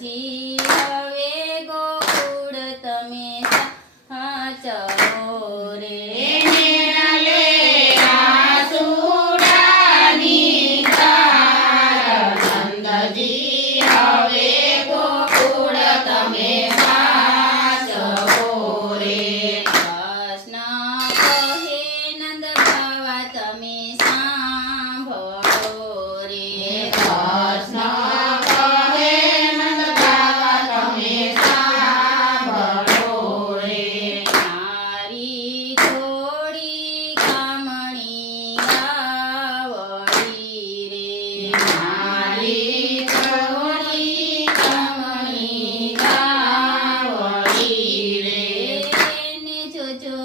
નંદજી હવે ગોકુળ તમે સાચવો રે નેણલે આસુડાની ધાર નંદજી હવે ગોકુળ તમે સાચવો રે કૃષ્ણ કહે નંદ બાવા તમે સાંભળો રે કૃષ્ણ કહે નંદ બાવા તમે સાંભળો રે મારી થોડી કામણી ગાવડી રે મારી થોડી કામણી ગાવડી રે ને જોજો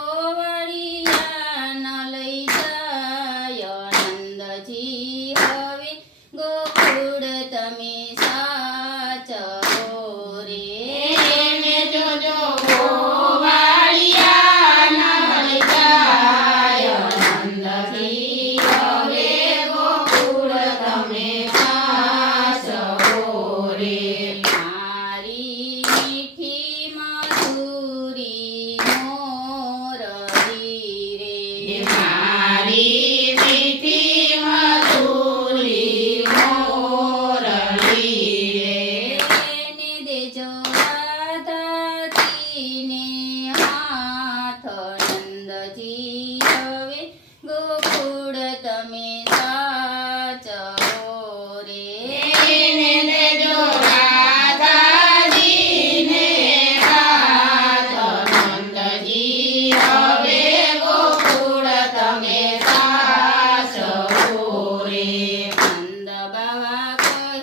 ગોવળિયા ન લઈ જાય નંદજી હવે ગોકુળ તમે સાચવો રે એને જોજો ગોવાળિયા ન લઈ જાય નંદજી હવે ગોકુળ તમે સાચવો રે મારી મીઠી મધુરી મોરલી રે મારી મીઠી મધુરી મોરલી રે ને દેજો રાધાજીને હાથ નંદજી હવે ગોકુળ તમે સાચવો રે એને દેજો રાધાજીને હાથ નંદજી હવે ગોકુળ તમે સાચવો રે નંદ બાવા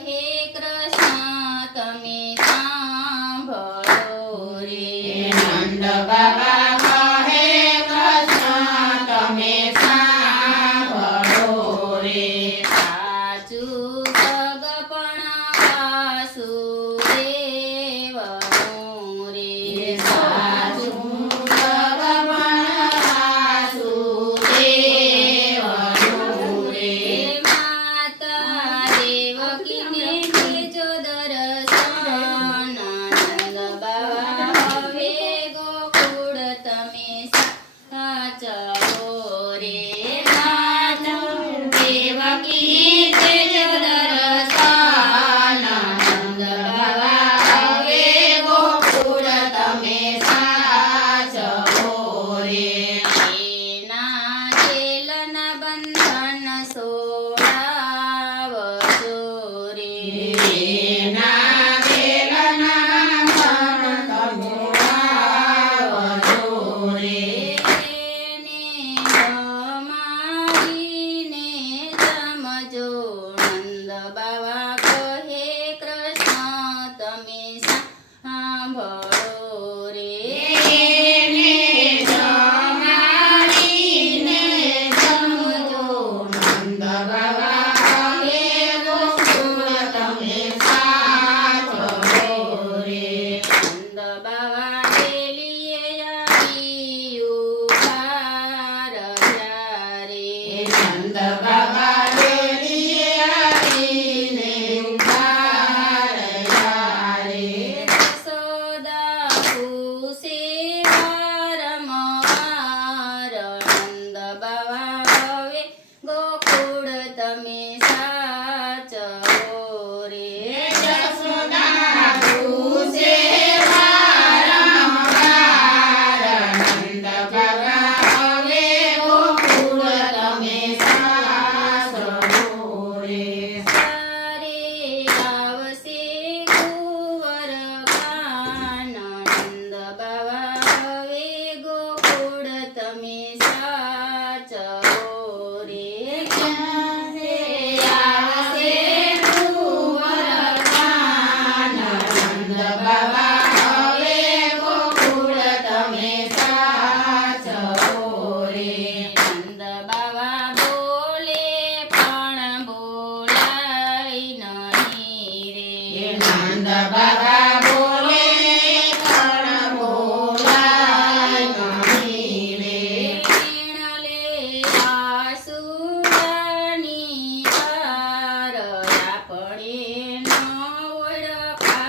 કહે કૃષ્ણ તમે સાંભળો રે નંદ બાબા કહે કૃષ્ણ તમે સાંભળો રે સાચું સગપણ વાસુદેવનું રે સાચું ભગવાન વાસુદેવનું રે માતા દેવકીને દેજો દર્શન નંદ બાવા હવે ગોકુળ તમે સાચવો રે દેવકી તેજો દર્શન નંદ બાવા હવે ગોકુળ તમે સાચવો રે એના જેલના બંધન સોડાવજો રે એના વેલના મન તમે આવજો રે ને જમાડીને જમજો નંદ બાવા કહે કૃષ્ણ તમે સાંભળો રે એને જમાડીને જમજો નંદ બાવા હવે ગોકુળ તમે સાચવો રે નંદ બાવા ડેલીએ આવી ઉભાર રે નંદ બાબા ડેલીએ આવીને ઉભા રહ્યા રે યશોદા પૂછે વારંવાર નંદ બાવા હવે ગોકુળ તમે સાચવો રે યશોદા પૂછે વારંવાર નંદ બાબા હવે ગોકુળ તમે સાચવો રે સારે આવશે કુંવર ગાન નંદ બાવા હવે ગોકુળ તમે સાચવો રે ક્યારે આવશે કુંવર ગાન નંદ બાબા હવે ગોકુળ તમે સાચવો રે નંદ બાવા બોલે પણ બોલાય નહીં રે નંદ બાબા બોલે પણ બોલાય નહીં રે લે આસુડાની ધાર આપણે ન ઓળખાય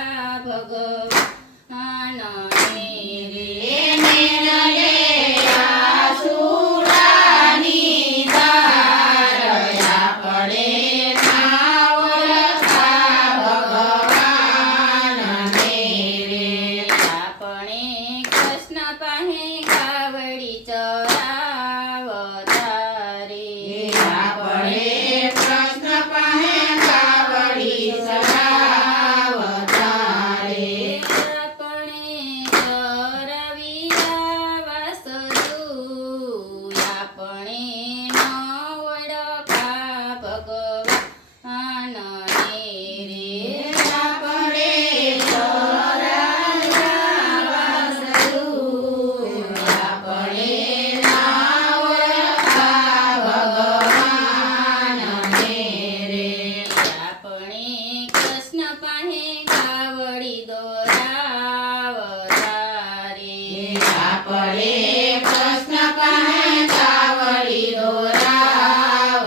લે આસુરાની ધાર આપણે ના ઓળખા ભગવાન મેરે આપણે કૃષ્ણ પાસે કાવડી ચરાવતા રે આપણે કૃષ્ણ પાસે કાવડી ચડાવતા રે આપણે ચરાવ્યા વાસુ આપણે ન ઓળખા ભગવાન ને રે આપણે ચરાવ્યા વાસુ આપણે ના ઓળખા ભગવાન મેરે આપણે કૃષ્ણ પાસે કાવડી દોરાવતા રે આપણે કૃષ્ણ પાસે કાવડી દોરાવતા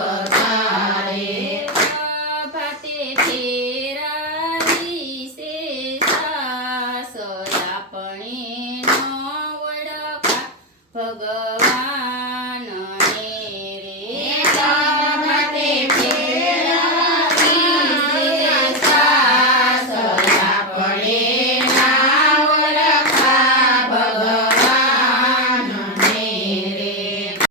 રે ભાતે ફેરાવી છે સાસ આપણે ન ઓળખા ભગવાન